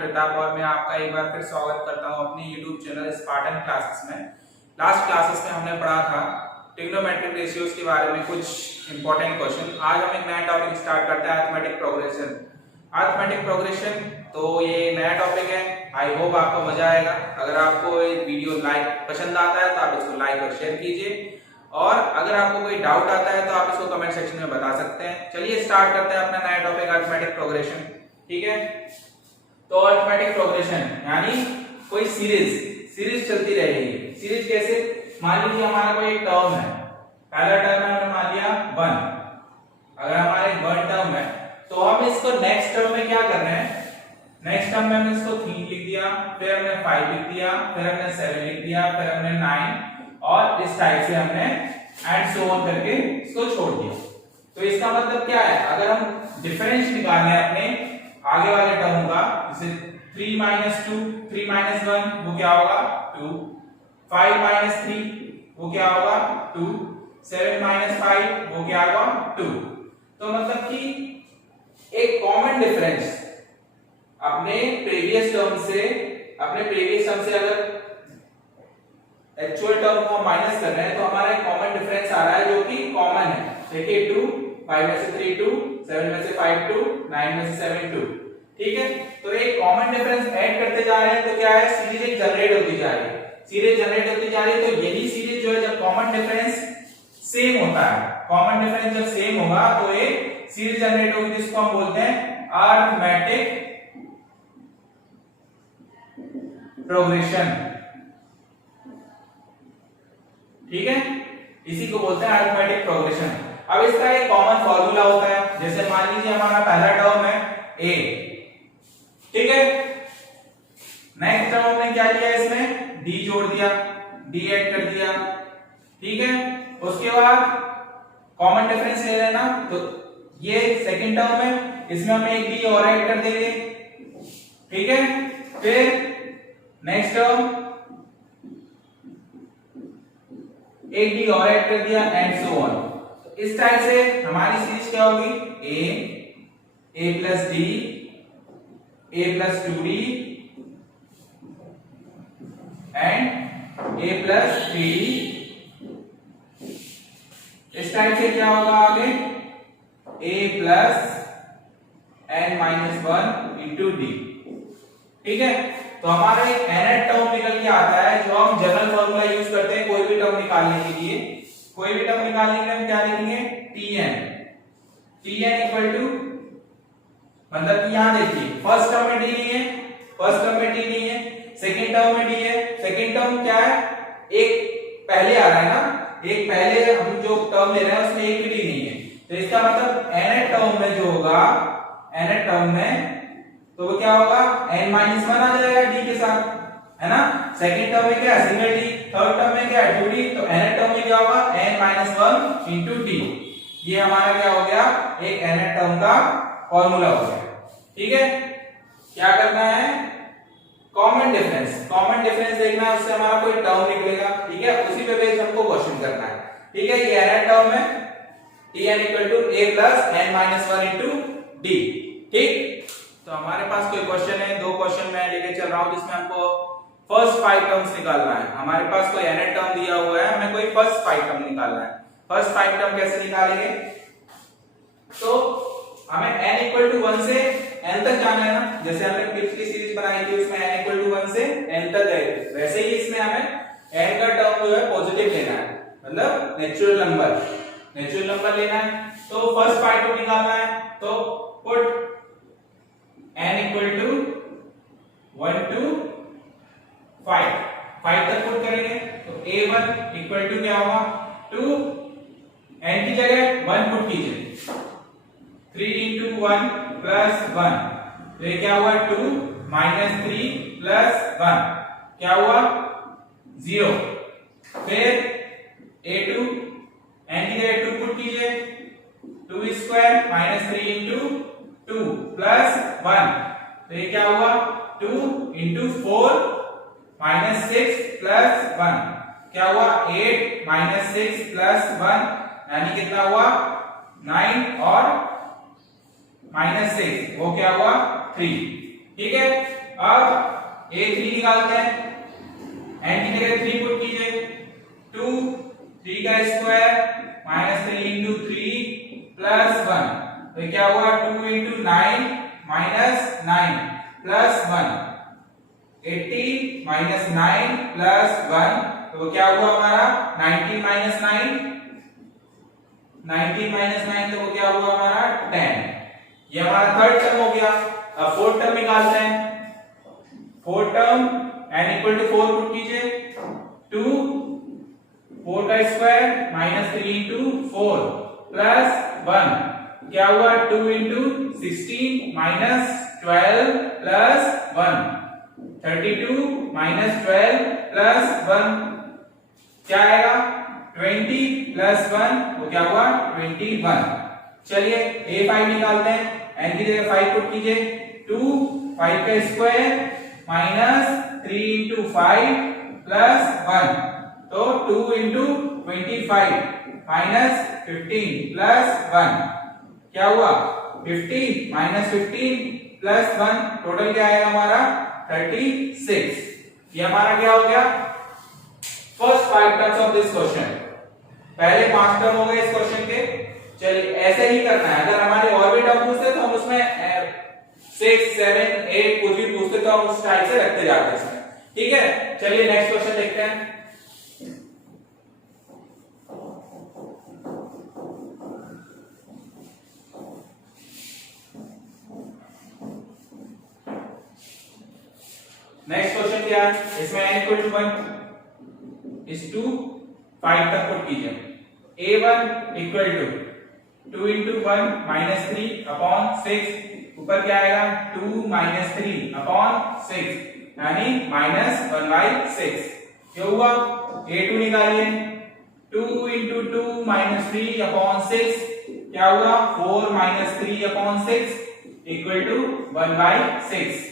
प्रताप और मैं आपका एक बार फिर स्वागत करता हूं अपने YouTube चैनल स्पार्टन क्लासेस में। लास्ट क्लासेस में हमने पढ़ा था ट्रिग्नोमेट्रिक रेशियोज के बारे में कुछ इंपॉर्टेंट क्वेश्चन। आज हम एक नया टॉपिक स्टार्ट करते हैं, अरिथमेटिक प्रोग्रेशन। अरिथमेटिक प्रोग्रेशन तो ये नया टॉपिक है। आई होप आपको मजा आएगा। अगर आपको ये वीडियो पसंद आता है तो आप इसको लाइक और शेयर कीजिए, और अगर आपको कोई डाउट आता है तो आप इसको कमेंट सेक्शन में बता सकते हैं। चलिए स्टार्ट करते हैं अपना नया टॉपिक अरिथमेटिक प्रोग्रेशन। ठीक है, तो अरिथमेटिक प्रोग्रेशन यानी कोई सीरीज चलती रहेगी। सीरीज कैसे? मान लीजिए हमारा कोई एक टर्म है, पहला टर्म है हमने मान लिया 1। अगर हमारा एक 1 टर्म है तो हम इसको नेक्स्ट टर्म में क्या कर रहे हैं, नेक्स्ट टर्म में हमने इसको 3 लिख दिया, फिर हमने 5 लिख दिया, फिर हमने 7 लिख दिया, फिर हमने 9, और इस टाइप से हमने एंड सो ऑन करके इसको छोड़ दिया। तो इसका मतलब क्या है, अगर हम डिफरेंस निकालने अपने आगे वाले टर्म का, जैसे 3 - 2 3 - 1 वो क्या होगा 2, 5 - 3 वो क्या होगा 2, 7 - 5 वो क्या होगा 2। तो मतलब कि एक कॉमन डिफरेंस अपने प्रीवियस टर्म से अगर एक्चुअल टर्म को हम माइनस कर रहे हैं तो हमारा एक कॉमन डिफरेंस आ रहा है जो कि कॉमन है। देखिए 2, 5 में से 3 2, 7 में से 5 2, 9 में से 7 2। ठीक है, तो एक कॉमन डिफरेंस ऐड करते जा रहे हैं तो क्या है, सीरीज एक जनरेट होती जा रही है। सीरीज जनरेट होती जा रही है तो यही सीरीज जो है जब कॉमन डिफरेंस सेम होता है, कॉमन डिफरेंस जब सेम होगा तो एक सीरीज जनरेट होगी जिसको हम बोलते हैं अरिथमेटिक प्रोग्रेशन। ठीक है, इसी को बोलते हैं अरिथमेटिक प्रोग्रेशन। अब इसका एक कॉमन फार्मूला होता है, जैसे मान लीजिए हमारा पहला टर्म है a, ठीक है, नेक्स्ट टर्म हमने क्या लिया, इसमें d जोड़ दिया, d ऐड कर दिया। ठीक है, उसके बाद कॉमन डिफरेंस ले लेना, तो ये सेकंड टर्म है, इसमें हम एक d और ऐड कर देंगे। ठीक है, फिर नेक्स्ट टर्म एक डी और ऐड कर दिया एंड सो ऑन। तो इस टाइप से हमारी सीरीज क्या होगी, a plus d, a plus 2d and a plus 3d। इस टाइप से क्या होगा आगे, a plus n-1 into d। ठीक है, तो हमारा एक nth टर्म निकल के आता है जो हम जनरल फॉर्मूला यूज करते हैं कोई भी टर्म निकालने के लिए। कोई भी टर्म निकालने के लिए हम क्या लिखेंगे, tn इक्वल टू, मतलब कि यहां देखिए फर्स्ट टर्म में d नहीं है, सेकंड टर्म में d है। सेकंड टर्म क्या है, एक पहले आ रहा है ना, एक पहले हम जो टर्म ले रहे हैं उसमें एक भी d नहीं है, तो इसका मतलब nth टर्म में जो होगा, nth टर्म में तो वो क्या होगा, n-1 आ जाएगा d के साथ, है ना। सेकंड टर्म में क्या है, सिंगल d, थर्ड टर्म में क्या है 2d, तो nth टर्म में क्या होगा n-1 इंटू d। ये हमारा क्या हो गया, एक nth टर्म का फॉर्मूला हो गया। ठीक है, क्या करना है, कॉमन डिफरेंस देखना है, उससे हमारा कोई टर्म निकलेगा। ठीक है, उसी पे बेस हमको क्वेश्चन करना है। ठीक है, ये nth टर्म है tn equal to a plus n-1 into d। ठीक, तो हमारे पास कोई क्वेश्चन है, 2 क्वेश्चन मैं लेके चल रहा हूं जिसमें हमको फर्स्ट 5 टर्म्स निकालना है। हमारे पास कोई nth टर्म दिया हुआ है, हमें कोई फर्स्ट 5 टर्म निकालना है। फर्स्ट 5 टर्म कैसे निकालेंगे, तो हमें n इक्वल टू 1 से n तक जाना है ना, जैसे हमने पिछली सीरीज बनाई थी उसमें n इक्वल टू 1 से n तक है, वैसे ही इसमें हमें n का टर्म जो है पॉजिटिव लेना है, मतलब नेचुरल नंबर लेना है। तो फर्स्ट 5 टर्म निकालना है, तो put n equal to 1 to 5 तक पुट करेंगे, तो a1 इक्वल टू क्या होगा 2, n की जगह 1 पुट कीजिए, 3 into 1 plus 1, तो ये क्या हुआ 2 minus 3 plus 1 क्या हुआ 0। फिर a2 n की जगह 2 पुट कीजिए, 2 square minus 3 into 2 plus 1, तो ये क्या हुआ 2 into 4 minus 6 plus 1 क्या हुआ 8 minus 6 plus 1 यानी कितना हुआ 9 और -6 वो क्या हुआ 3। ठीक है, अब A3 निकालते हैं, n की जगह 3 पुट कीजिए, 2 3 का स्क्वायर माइनस 3 इंटू 3 प्लस 1, तो क्या हुआ 2 into 9 minus 9 plus 1, 80 minus 9 plus 1, तो क्या हुआ हमारा 19 माइनस 9, 19 माइनस 9, तो वो क्या हुआ हमारा 10। ये हमारा थर्ड टर्म हो गया। अब फोर्थ टर्म निकालते हैं, fourth term n equal to 4 put कीजिए, 2 4 का स्क्वायर माइनस 3 इंटू 4 प्लस 1, क्या हुआ 2 into 16 minus 12 plus 1, 32 minus 12 plus 1, क्या आएगा 20 प्लस 1, वो क्या हुआ 21। चलिए A5 निकालते हैं, n की जगह 5 पुट कीजिए, 2 5 का स्क्वायर माइनस 3 इंटू 5 प्लस 1, तो 2 इंटू 25 माइनस 15 प्लस 1, क्या हुआ 50 माइनस 15 प्लस 1, टोटल क्या आएगा हमारा 36। ये हमारा क्या हो गया first 5 terms of this question. पहले 5 टर्म हो गए इस क्वेश्चन के। चलिए ऐसे ही करना है, अगर हमारे और भी टर्म पूछते तो हम उसमें 6 7 8 कुछ भी पूछते तो हम उस टाइप से रखते जाते इसमें, ठीक है। चलिए नेक्स्ट क्वेश्चन देखते हैं। नेक्स्ट क्वेश्चन क्या है, इसमें n इक्वल टू 1 इस टू 5 तक पुट कीजिए, a1 equal to 2 into 1 minus 3 upon 6, ऊपर क्या आएगा 2 माइनस 3 अपॉन 6 यानी माइनस 1/6। क्या हुआ a2 निकालिए, 2 इंटू 2 माइनस 3 अपॉन 6, क्या हुआ 4 माइनस 3 अपॉन 6 इक्वल टू 1/6।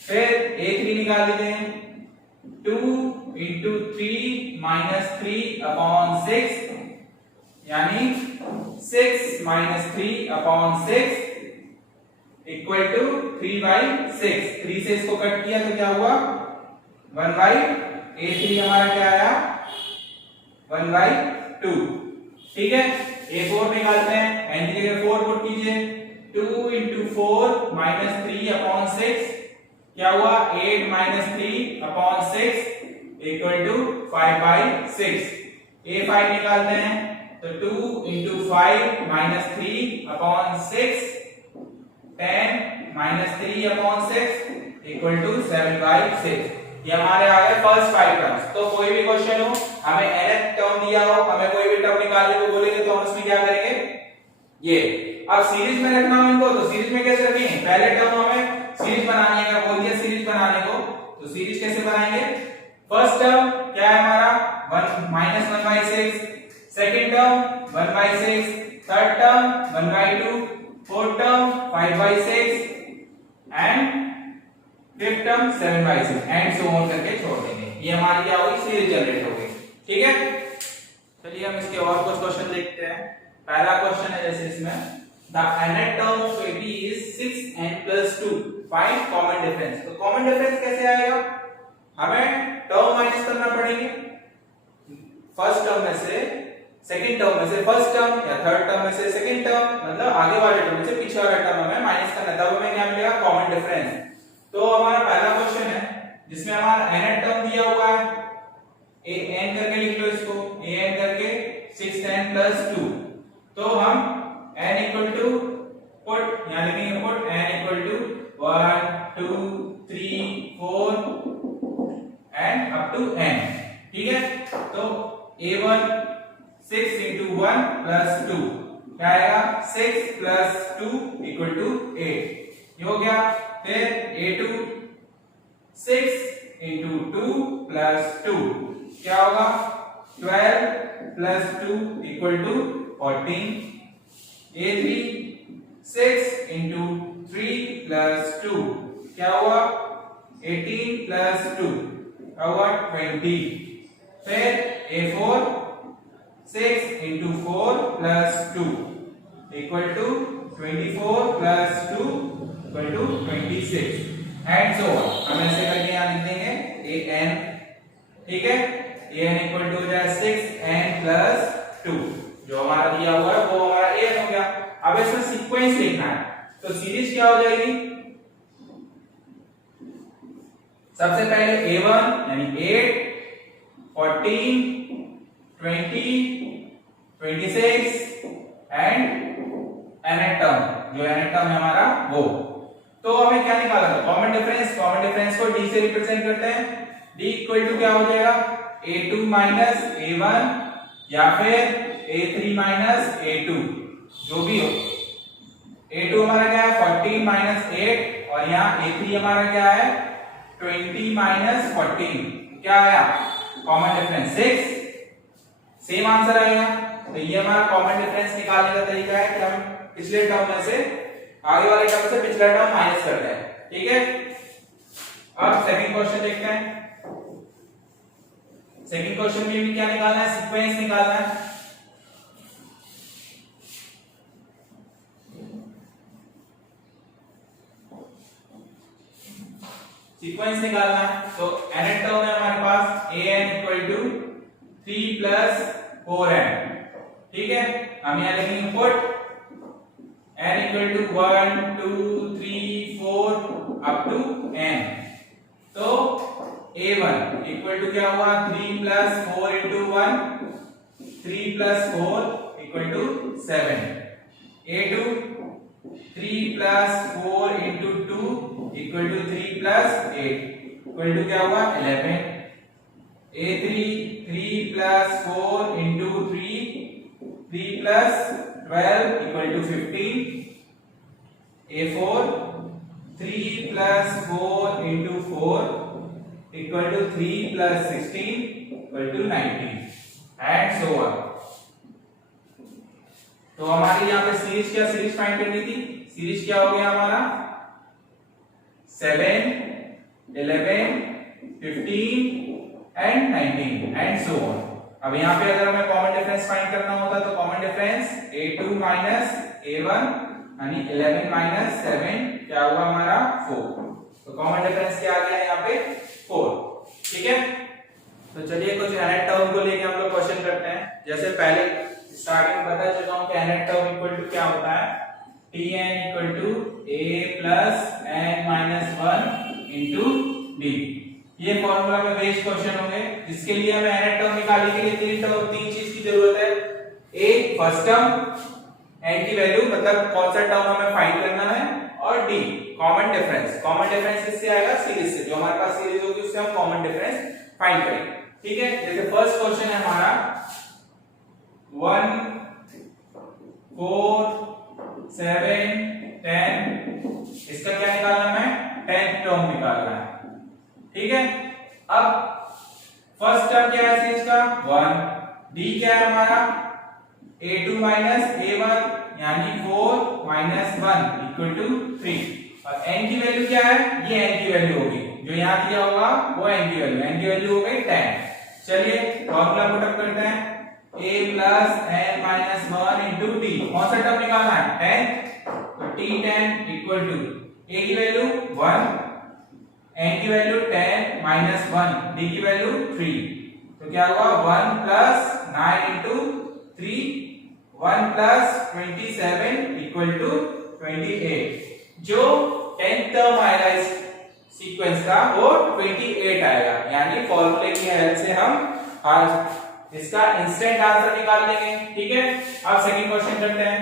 फिर a3 निकाल लेते हैं, 2 इंटू 3 माइनस 3 अपॉन 6 यानी 6 माइनस 3 अपॉन 6 इक्वल टू 3/6। 3 से इसको कट किया तो क्या हुआ 1/a3 हमारा क्या आया 1/2, ठीक है। a4 निकालते हैं, n की जगह 4 पुट कीजिए, 2 इंटू 4 माइनस 3 अपॉन 6, क्या हुआ 8 minus 3 upon 6 equal to 5/6। a5 निकालते हैं तो 2 into 5 minus 3 upon 6, 10 minus 3 upon 6 equal to 7/6। ये हमारे आ गए फर्स्ट 5 टर्म्स। तो कोई भी क्वेश्चन हो, हमें nth टर्म दिया हो, हमें कोई भी टर्म निकालने को बोलेंगे तो हम उसमें क्या करेंगे, ये अब सीरीज में रखना हो इनको, तो सीरीज में कैसे रखेंगे, पहले टर्म हमें सीरीज बनानी है, अगर बोल दिया सीरीज बनाने को तो सीरीज कैसे बनाएंगे। फर्स्ट टर्म क्या है हमारा 1 minus 1/6, second term 1/6, third term 1/2, fourth term 5/6 and fifth term 7/6 and so on करके छोड़ देंगे। ये हमारी क्या होगी सीरीज जनरेट होगी, ठीक है। चलिए हम इसके और कुछ क्वेश्चन देखते हैं। पहला क्वेश्चन है जैसे इसमें the nth term of AB is 6n plus 2, find common difference। तो common difference कैसे आएगा, हमें टर्म माइनस करना पड़ेंगे, फर्स्ट टर्म में से सेकंड टर्म में से फर्स्ट टर्म या थर्ड टर्म में से सेकंड टर्म, मतलब आगे वाले टर्म में से पीछे वाला टर्म हमें माइनस करना, तब हमें क्या मिलेगा कॉमन डिफरेंस। तो हमारा पहला क्वेश्चन है जिसमें हमारा nth टर्म दिया हुआ है, n करके लिख लो इसको, an करके 6n plus 2, तो हम n इक्वल टू पुट यहां लिखेंगे put n equal to 1 2 3 4 and up to n, ठीक है। तो a1 6 into 1 plus 2 क्या आएगा 6 plus 2 equal to 8, ये हो गया। फिर a2 6 into 2 plus 2 क्या होगा 12 plus 2 equal to 14, a3 6 into 3 plus 2 क्या हुआ 18 plus 2 क्या हुआ 20। फिर a4 6 into 4 plus 2 equal to 24 plus 2 equal to 26 and so on. हम ऐसे करके यहाँ लिख देंगे an, ठीक है, an इक्वल टू हो जाए 6n प्लस 2, जो हमारा दिया हुआ है वो हमारा an हो गया। अब इसमें सीक्वेंस लिखना है, तो सीरीज क्या हो जाएगी, सबसे पहले a1 यानी 8, 14, 20, 26 एंड nth टर्म, जो nth टर्म है हमारा वो। तो हमें क्या निकालना है, कॉमन डिफरेंस। कॉमन डिफरेंस को d से रिप्रेजेंट करते हैं। d इक्वल टू क्या हो जाएगा, a2 माइनस a1 या फिर a3 माइनस a2, जो भी हो। a2 हमारा क्या है 14 माइनस 8 और यहाँ a3 हमारा क्या है 20 माइनस 14, क्या आया कॉमन डिफरेंस 6, सेम आंसर आएगा। तो ये हमारा कॉमन डिफरेंस निकालने का तरीका है कि हम पिछले टर्म में से आगे वाले टर्म से पिछला टर्म माइनस करते हैं, ठीक है। अब सेकंड क्वेश्चन देखते हैं। सेकंड क्वेश्चन में भी क्या निकालना है, सीक्वेंस निकालना है। सीक्वेंस निकालना है, तो nth टर्म है हमारे पास an equal to 3 plus 4n, ठीक है। हम यहाँ लिखेंगे put n equal to 1 2 3 4 up to n। तो a1 इक्वल टू क्या हुआ 3 plus 4 into 1, 3 plus 4 equal to 7। a2 3 plus 4 into 2 equal to 3 plus 8 equal to क्या हुआ 11। a3 3 plus 4 into 3 3 plus 12 equal to 15। a4 3 plus 4 into 4 equal to 3 plus 16 equal to 19 and so on. तो हमारी यहाँ पे series क्या, series find करनी थी। Series क्या हो गया हमारा 7 11 15 एंड 19 एंड सो ऑन। अब यहाँ पे अगर हमें कॉमन डिफरेंस फाइंड करना होता तो common difference a2 minus a1 यानी 11 माइनस 7 क्या हुआ हमारा 4। तो कॉमन डिफरेंस क्या आ गया यहाँ पे 4, ठीक है। तो चलिए कुछ nth टर्म को लेके हम लोग क्वेश्चन करते हैं। जैसे पहले स्टार्टिंग में बता चुका हूं कि nth टर्म इक्वल टू क्या होता है, tn equal to a plus n minus 1 into d। ये फॉर्मूला में बेस्ड क्वेश्चन होंगे, जिसके लिए हमें nth टर्म निकालने के लिए तीन चीज की जरूरत है। एक फर्स्ट टर्म n की वैल्यू, मतलब कौन सा टर्म हमें फाइंड करना है, और d common difference. Common difference किससे आएगा, सीरीज से। जो हमारे पास सीरीज होगी उससे हम कॉमन डिफरेंस फाइंड करेंगे, ठीक है। जैसे फर्स्ट क्वेश्चन है हमारा 1 4 7 10, इसका क्या निकालना है, 10th टर्म निकालना है, ठीक है। अब फर्स्ट टर्म क्या है इसका 1, d क्या है हमारा a2 माइनस a1 यानी 4 माइनस 1 इक्वल टू 3, और n की वैल्यू क्या है, ये n की वैल्यू होगी, जो यहाँ दिया होगा वो n की वैल्यू हो गई 10। चलिए फॉर्मूला पुटअप करते हैं, a plus n minus 1 into d। कौन सा टर्म निकालना है 10, तो t10 इक्वल टू a की वैल्यू 1, n की वैल्यू 10 माइनस 1, d की वैल्यू 3, तो क्या हुआ 1 plus 9 into 3, 1 plus 27 equal to 28। जो 10th टर्म आएगा इस सीक्वेंस का वो 28 आएगा, यानी फॉर्मूले की हेल्प से हम इसका इंस्टेंट आंसर निकाल लेंगे, ठीक है। अब सेकंड क्वेश्चन करते हैं।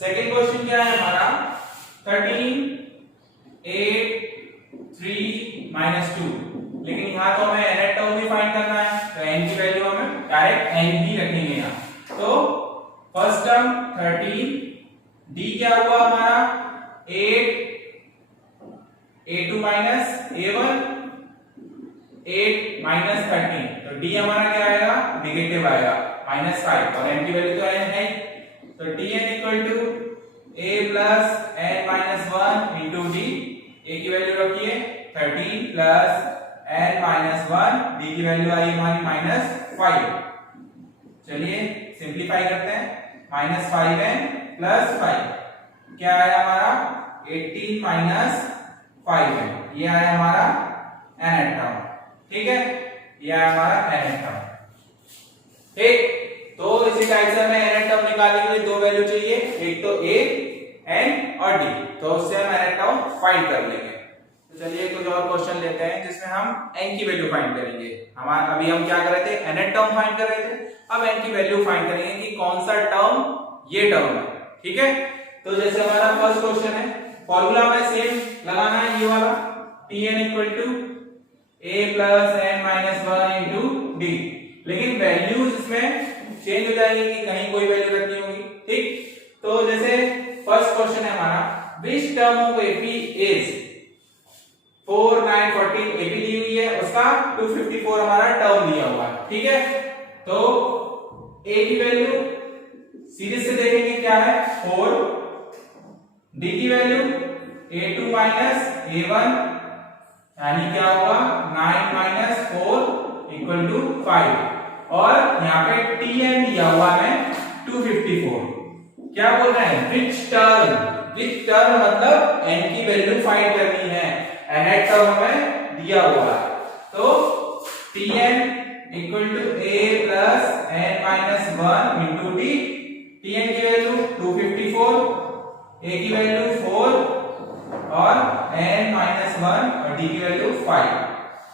सेकंड क्वेश्चन क्या है हमारा 13 8 3 माइनस 2, लेकिन यहाँ तो हमें nth टर्म भी फाइंड करना है, तो n की वैल्यू हमें डायरेक्ट n ही रखेंगे यहाँ। तो फर्स्ट टर्म 13, d क्या हुआ हमारा 8 a2 माइनस a1 8 माइनस 13, तो d हमारा क्या आएगा नेगेटिव आएगा -5, और n की वैल्यू तो n है, तो tn equal to a plus n minus 1 into d। a की वैल्यू रखिए 13 प्लस n माइनस 1, d की वैल्यू आई हमारी -5। चलिए सिंप्लीफाई करते हैं, -5n + 5 क्या आया हमारा 18 - 5n, ये आया हमारा nth टर्म। ठीक है, ये आया हमारा nth टर्म। ठीक, तो इसी टाइप से हमें nth टर्म निकालने के लिए दो वैल्यू चाहिए, एक तो a n और d, तो उससे हम nth टर्म फाइंड कर लेंगे। तो चलिए कुछ और क्वेश्चन लेते हैं जिसमें हम n की वैल्यू फाइंड करेंगे। हमारा अभी हम क्या कर रहे थे, nth टर्म फाइंड कर रहे थे, अब n की वैल्यू फाइंड करेंगे कि कौन सा टर्म ये टर्म है। ठीक है, तो जैसे हमारा फर्स्ट क्वेश्चन है, फॉर्मूला हमें सेम लगाना है, ये वाला Tn = a + n - 1 * d, लेकिन वैल्यूज इसमें चेंज हो जाएगी कि कहीं कोई वैल्यू रखनी होगी। ठीक, तो जैसे फर्स्ट क्वेश्चन है हमारा, which term of AP is 4 9 14 AP दी हुई है, उसका 254 हमारा टर्म दिया हुआ है। ठीक है, तो a की वैल्यू सीरीज से देखेंगे क्या है 4, d की वैल्यू a2 - a1 यानी क्या होगा 9 - 4 = 5, और यहाँ पे Tn दिया हुआ है 254। क्या बोल रहे हैं, विच टर्म मतलब n की वैल्यू फाइंड करनी है, nth टर्म हमें दिया हुआ है, तो Tn = a + n - 1 * d, Tn की वैल्यू 254, a की वैल्यू 4 और n - 1 और d की वैल्यू 5।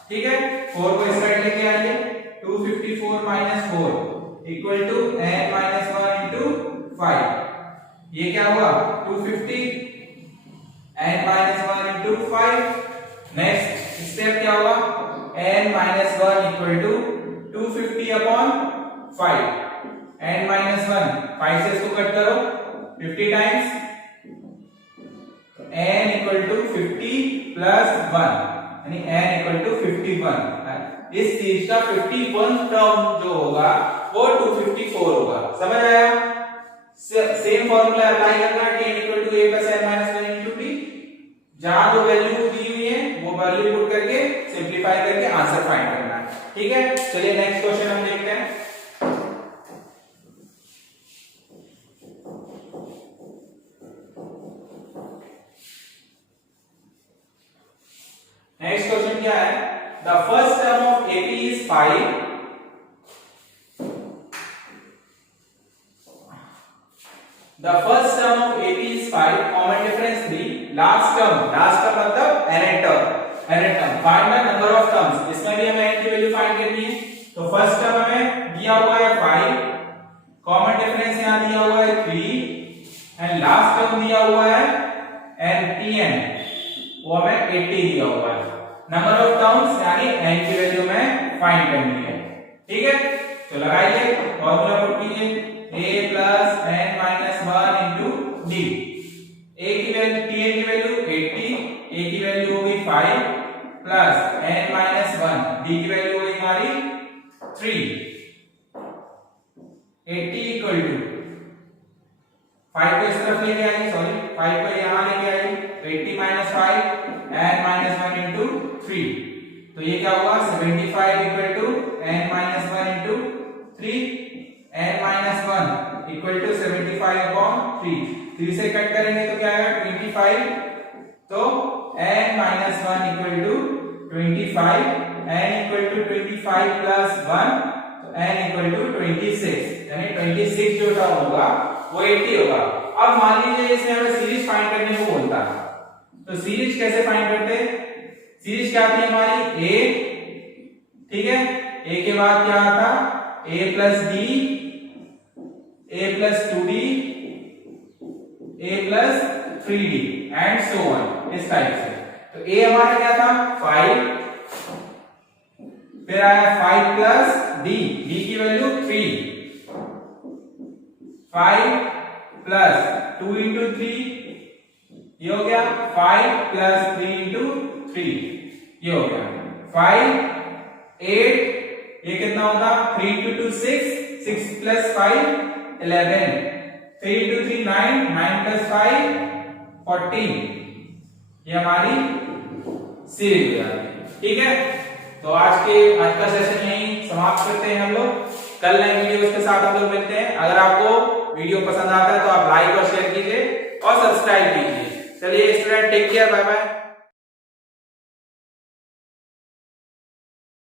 ठीक है, 4 को इस साइड लेके आइए, 254 - 4 = n - 1 * 5, ये क्या हुआ 250, n - 1 * 5। नेक्स्ट स्टेप क्या हुआ, n - 1 = 250/5, n - 1 5 से इसको कट करो 50 टाइम्स, n = 50 + 1 यानी n = 51। इस सीरीज का 51 टर्म जो होगा वो 254 होगा। समझ आया, सेम फॉर्मूला अप्लाई करना, Tn = a + n - 1 * d, जहां जो वैल्यू दी हुई है वो वैल्यू पुट करके सिंपलीफाई करके आंसर फाइंड करना है। ठीक है, चलिए नेक्स्ट क्वेश्चन हम देखते हैं। नेक्स्ट क्वेश्चन क्या है, the first term of AP is 5, the first term of AP is 5, common difference 3, last term मतलब nth term, find the number of terms, इसमें भी हमें n की वैल्यू फाइंड करनी है। तो फर्स्ट टर्म हमें दिया हुआ है 5, कॉमन डिफरेंस यहां दिया हुआ है 3, एंड लास्ट टर्म दिया हुआ है Tn, वो हमें 80 दिया हुआ है। नंबर ऑफ टर्म्स यानी n की वैल्यू में फाइंड करनी है। ठीक है, तो लगाइए, फॉर्मूला पुट कीजिए, a + n - 1 * d, a की वैल्यू Tn की वैल्यू 80, a की वैल्यू होगी 5 प्लस n - 1, d की वैल्यू होगी हमारी 3, 80 = 5 को इस तरफ लेके आइए, सॉरी 5 को यहां लेके आइए, 80 - 5 n - 1 * 3, तो ये क्या होगा 75 = n - 1 * 3, n - 1 = 75/3, 3 से कट करेंगे तो क्या आएगा 25, तो n - 1 = 25, n = 25 + 1, तो n = 26, यानी 26 जो टर्म होगा वो 80 होगा। अब मान लीजिए इसमें हमें सीरीज फाइंड करने को बोलता है, तो सीरीज कैसे फाइंड करते हैं, सीरीज क्या थी हमारी a, ठीक है, a के बाद क्या आता a + d, a + 2d, a + 3d and so on, इस टाइप से। तो a हमारा क्या था 5, फिर आया 5 + d, d की वैल्यू 3, 5 + 2 * 3, ये हो गया 5 + 3 * 3, ये हो गया 5, 8, ये कितना होगा 3 * 2 6, 6 + 5 11, 3 * 3 9, 9 + 5 14, ये हमारी सीरीज हो जाती है। ठीक है, तो आज का सेशन यहीं समाप्त करते हैं हम लोग। कल नए वीडियोस के साथ हम लोग मिलते हैं। अगर आपको वीडियो पसंद आता है तो आप लाइक और शेयर कीजिए और सब्सक्राइब कीजिए। चलिए student, take care, bye bye.